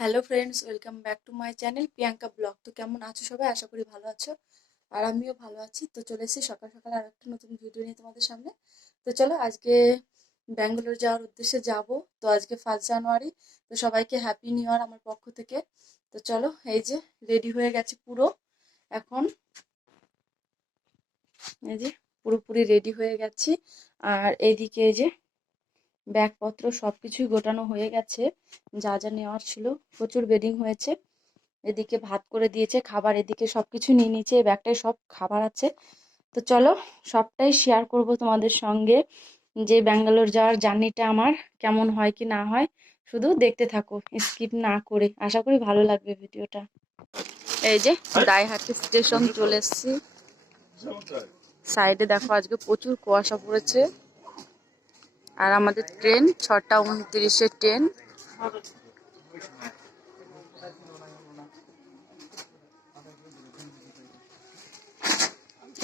Hello friends, welcome back to my channel Priyanka blog. তো কেমন আছো সবাই? আশা করি ভালো আছো। আর আমিও ভালো আছি। তো চলে এসেছি সকাল সকাল আর একটা নতুন ভিডিও নিয়ে তোমাদের সামনে। তো চলো আজকে ব্যাঙ্গালোর যাওয়ার উদ্দেশ্যে যাব। তো আজকে 1 জানুয়ারি। তো সবাইকে হ্যাপি নিউ ইয়ার আমার পক্ষ থেকে। তো চলো, এই যে রেডি হয়ে গেছে পুরো। এখন এই যে পুরোপুরি রেডি হয়ে গেছি। আর এইদিকে এই যে ব্যাগপত্র সবকিছুই গোটানো হয়ে গেছে, যা যা নেওয়ার ছিল। প্রচুর বেডিং হয়েছে। এদিকে ভাত করে দিয়েছে, খাবার এদিকে সবকিছু নিয়ে নিয়েছে। এই ব্যাগটায় সব খাবার আছে। তো চলো সবটাই শেয়ার করব তোমাদের সঙ্গে, যে ব্যাঙ্গালোর যাওয়ার জার্নিটা আমার কেমন হয় কি না হয়। শুধু দেখতে থাকো, স্কিপ না করে। আশা করি ভালো লাগবে ভিডিওটা। এই যে দাইহাটি স্টেশন চলে এসেছি। সাইডে দেখো আজকে প্রচুর কুয়াশা পড়েছে। আর আমাদের ট্রেন 6টা 29-এর ট্রেন।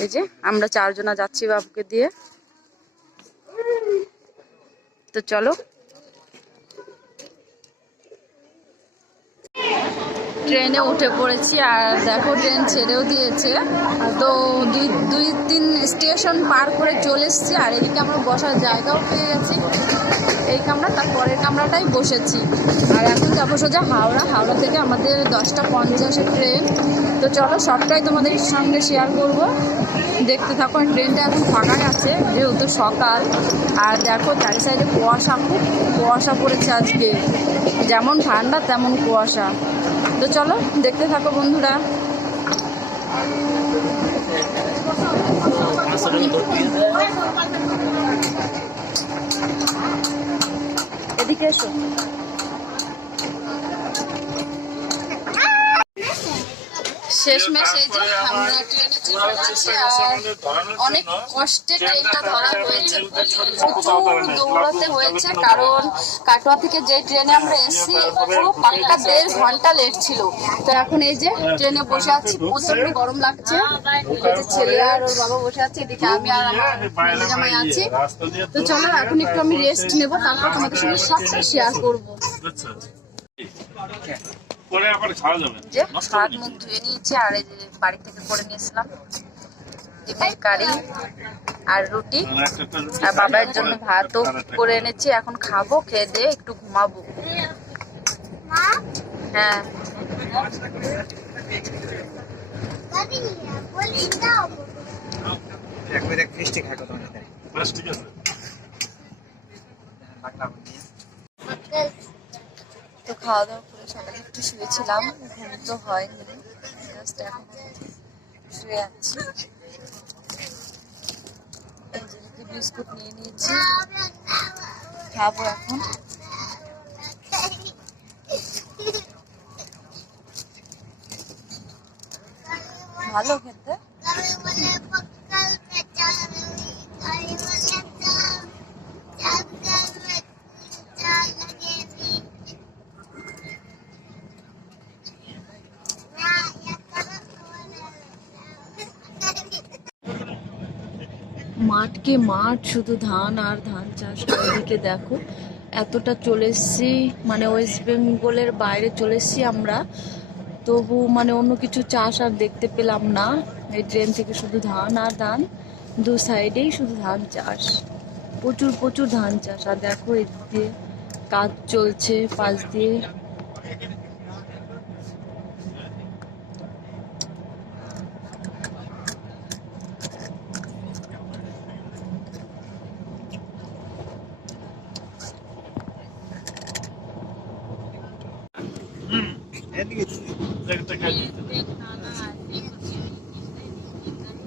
এই যে আমরা 4 জনা যাচ্ছি বাবুকে দিয়ে। তো চলো, ট্রেনে উঠে পড়েছি। আর দেখো ট্রেন ছেড়েও দিয়েছে। তো দুই তিন স্টেশন পার করে চলে এসেছি। আর এদিকে আমরা বসার জায়গাও পেয়ে গেছি। এই কামরা, তার পরের কামরাটাই বসেছি। আর এখন যাবো সোজা হাওড়া। হাওড়া থেকে আমাদের 10টা 50-এর ট্রেন। তো চলো সবটাই তোমাদের সঙ্গে শেয়ার করব, দেখতে থাকো। আর ট্রেনটা এখন ফাঁকাই আছে যেহেতু সকাল। আর দেখো চারি সাইডে কুয়াশা, খুব কুয়াশা পড়েছে আজকে। যেমন ঠান্ডা তেমন কুয়াশা। তো চলো দেখতে থাকো বন্ধুরা। এদিকে এসো। শেষমেশ এই যে আমরা ট্রেনে চলে যাচ্ছি। আর অনেক কষ্টে ট্রেনটা ধরা হয়েছে, প্রচুর দৌড়াতে হয়েছে। কারণ কাটোয়া থেকে যে ট্রেনে আমরা এসেছি পুরো পাক্কা 1.5 ঘন্টা লেট ছিল। তো এখন এই যে ট্রেনে বসে আছি, প্রচন্ড গরম লাগছে। এই যে ছেলে আর ওর বাবা বসে আছে, এদিকে আমি আর আমার মেয়ে জামাই আছি। তো চলো এখন একটু আমি রেস্ট নেবো, তারপর তোমাদের সঙ্গে সবটা শেয়ার করবো। পরে আবার খাওয়া যাবে। যে হাত মুখ ধুয়ে নিয়েছি। আর এই যে বাড়ি থেকে করে নিয়েছিলাম ডিমের কারি আর রুটি। আর বাবার জন্য ভাতও করে এনেছি। এখন খাবো, খেয়ে দিয়ে একটু ঘুমাবো। হ্যাঁ, তো খাওয়া দাওয়া করে সকালে একটু শুয়েছিলাম, ঘুম তো হয়নি। জাস্ট এখন শুয়ে আছি। এই যে বিস্কুট নিয়ে নিয়েছি, খাবো এখন। ভালো খেতে। মাঠকে মাঠ, শুধু ধান আর ধান চাষ। এদিকে দেখো এতটা চলে এসছি, মানে ওয়েস্ট বেঙ্গলের বাইরে চলে এসছি আমরা। তবু মানে অন্য কিছু চাষ আর দেখতে পেলাম না। এই ট্রেন থেকে শুধু ধান আর ধান, দু সাইডেই শুধু ধান চাষ। প্রচুর প্রচুর ধান চাষ। আর দেখো এদিক দিয়ে কাজ চলছে পাশ দিয়ে।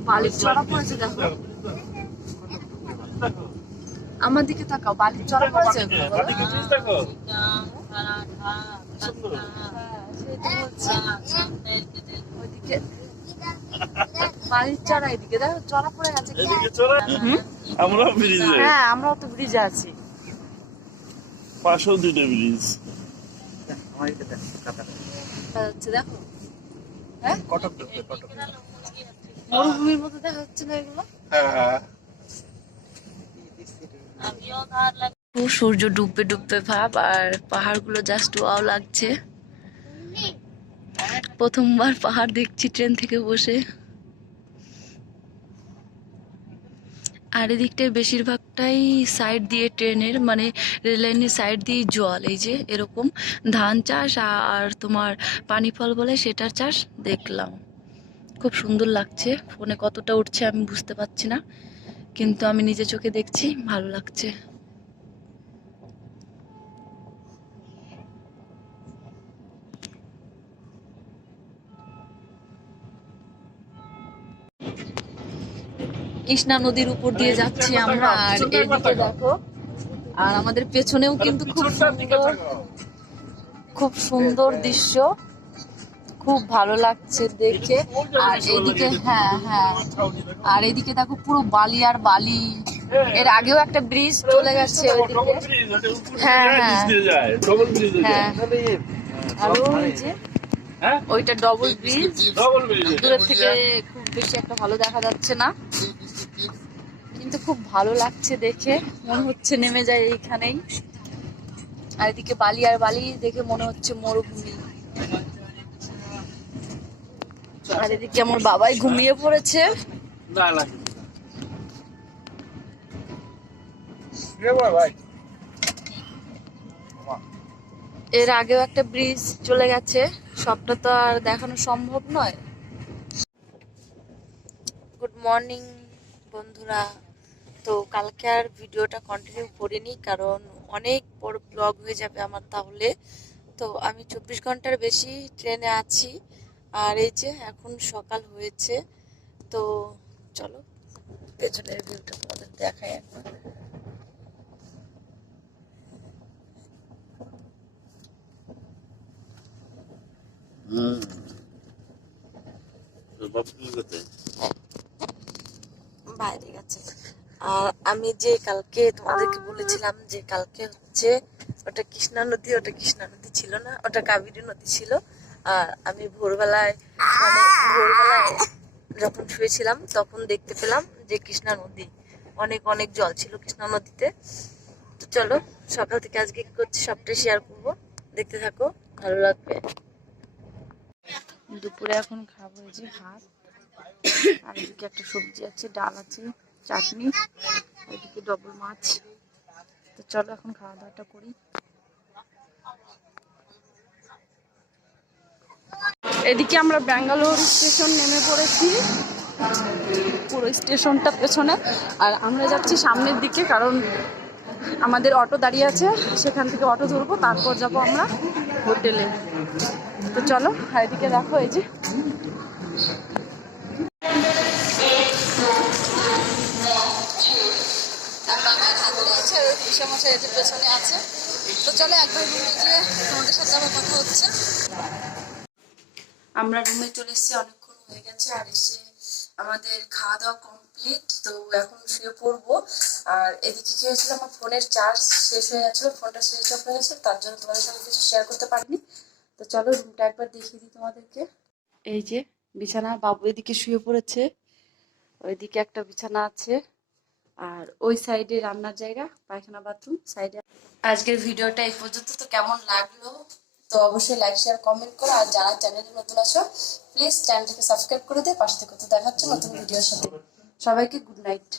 বালির চড়া পড়েছে দেখো। আমার দিকে তাকাও, বালির চড়া পড়েছে। ওইদিকে বালির চড়া, এদিকে দেখো চড়া পড়ে গেছে। হ্যাঁ, আমরাও তো ব্রিজে আছি। পাশেও 2টা ব্রিজ। দেখো, হ্যাঁ মরুভূমির মতো দেখা যাচ্ছে না এগুলো? সূর্য ডুববে ডুববে ভাব। আর পাহাড়গুলো জাস্ট ওয়াও লাগছে। প্রথমবার পাহাড় দেখছি ট্রেন থেকে বসে। আর এদিকটায় বেশিরভাগটাই সাইড দিয়ে ট্রেনের মানে রেল লাইনের সাইড দিয়ে জল, এই যে এরকম ধান চাষ আর তোমার পানি ফল বলে সেটার চাষ দেখলাম। খুব সুন্দর লাগছে। ফোনে কতটা উঠছে আমি বুঝতে পারছি না, কিন্তু আমি নিজে চোখে দেখছি, ভালো লাগছে। কৃষ্ণা নদীর উপর দিয়ে যাচ্ছি আমরা, আর এদিকে দেখো, আর আমাদের পেছনেও কিন্তু খুব সুন্দর দৃশ্য, খুব ভালো লাগছে দেখে। আর এইদিকে হ্যাঁ হ্যাঁ, আর এইদিকে দেখো পুরো বালি আর বালি। এর আগেও একটা ব্রিজ চলে গেছে ওইদিকে। হ্যাঁ হ্যাঁ হ্যাঁ, আর ওই যে ওইটা ডবল ব্রিজ, দূরের থেকে খুব বেশি একটা ভালো দেখা যাচ্ছে না, কিন্তু খুব ভালো লাগছে দেখে, মনে হচ্ছে নেমে যায় এইখানেই। আর এদিকে বালি আর বালি দেখে মনে হচ্ছে মরুভূমি। আর এদিকে আমার বাবাই ঘুমিয়ে পড়েছে। এর আগেও একটা ব্রিজ চলে গেছে, সবটা তো আর দেখানো সম্ভব নয়। গুড মর্নিং বন্ধুরা। তো কালকে আর ভিডিওটা কন্টিনিউ করিনি, কারণ অনেক বড় ব্লগ হয়ে যাবে আমার তাহলে। তো আমি 24 ঘন্টার বেশি ট্রেনে আছি, আর এই যে এখন সকাল হয়েছে। তো চলো পেছনের ভিউটা তোমাদের দেখাই একবার। বাইরে গেছে। আর আমি যে কালকে তোমাদেরকে বলেছিলাম যে কালকে হচ্ছে ওটা কৃষ্ণা নদী, ওটা কৃষ্ণা নদী ছিল না, ওটা কাবেরী নদী ছিল। আর আমি ভোরবেলায় যখন শুয়েছিলাম তখন দেখতে পেলাম যে কৃষ্ণা নদী, অনেক অনেক জল ছিল কৃষ্ণা নদীতে। তো চলো সকাল থেকে আজকে কি করছি সবটাই শেয়ার করবো, দেখতে থাকো, ভালো লাগবে। দুপুরে এখন খাবো এই যে ভাত, আর এদিকে একটা সবজি আছে, ডাল আছে, চাটনি, এদিকে ডবল মাছ। তো চলো এখন খাওয়া দাওয়াটা করি। এদিকে আমরা ব্যাঙ্গালোর স্টেশন নেমে পড়েছি, পুরো স্টেশনটা পেছনে, আর আমরা যাচ্ছি সামনের দিকে, কারণ আমাদের অটো দাঁড়িয়ে আছে, সেখান থেকে অটো ধরবো, তারপর যাবো আমরা হোটেলে। তো চলো, আর এদিকে দেখো এই যে পেছনে আছে। তো চলো একবার রুমে গিয়ে তোমাদের সাথে আমার কথা হচ্ছে। আমরা রুমে চলে এসেছি, অনেকক্ষণ হয়ে গেছে, আর এসে আমাদের খাওয়া দাওয়া কমপ্লিট। তো এখন শুয়ে পড়বো। আর এদিকে কি হয়েছিল, আমার ফোনের চার্জ শেষ হয়ে গেছিলো, ফোনটা সুইচ অফ হয়ে গেছে, তার জন্য তোমাদের সাথে কিছু শেয়ার করতে পারিনি। তো চলো রুমটা একবার দেখিয়ে দিই তোমাদেরকে। এই যে বিছানা, বাবু এদিকে শুয়ে পড়েছে, ওইদিকে একটা বিছানা আছে, আর ওই সাইডে রান্নার জায়গা, পায়খানা বাথরুম সাইডে। আজকের ভিডিওটা এই পর্যন্ত। তো কেমন লাগলো তো অবশ্যই লাইক শেয়ার কমেন্ট করো, আর যারা চ্যানেলে নতুন আছো প্লিজ চ্যানেলটাকে সাবস্ক্রাইব করে দিয়ে পাশে থেকে। তো দেখা হচ্ছে নতুন ভিডিওর সাথে। সবাইকে গুড নাইট।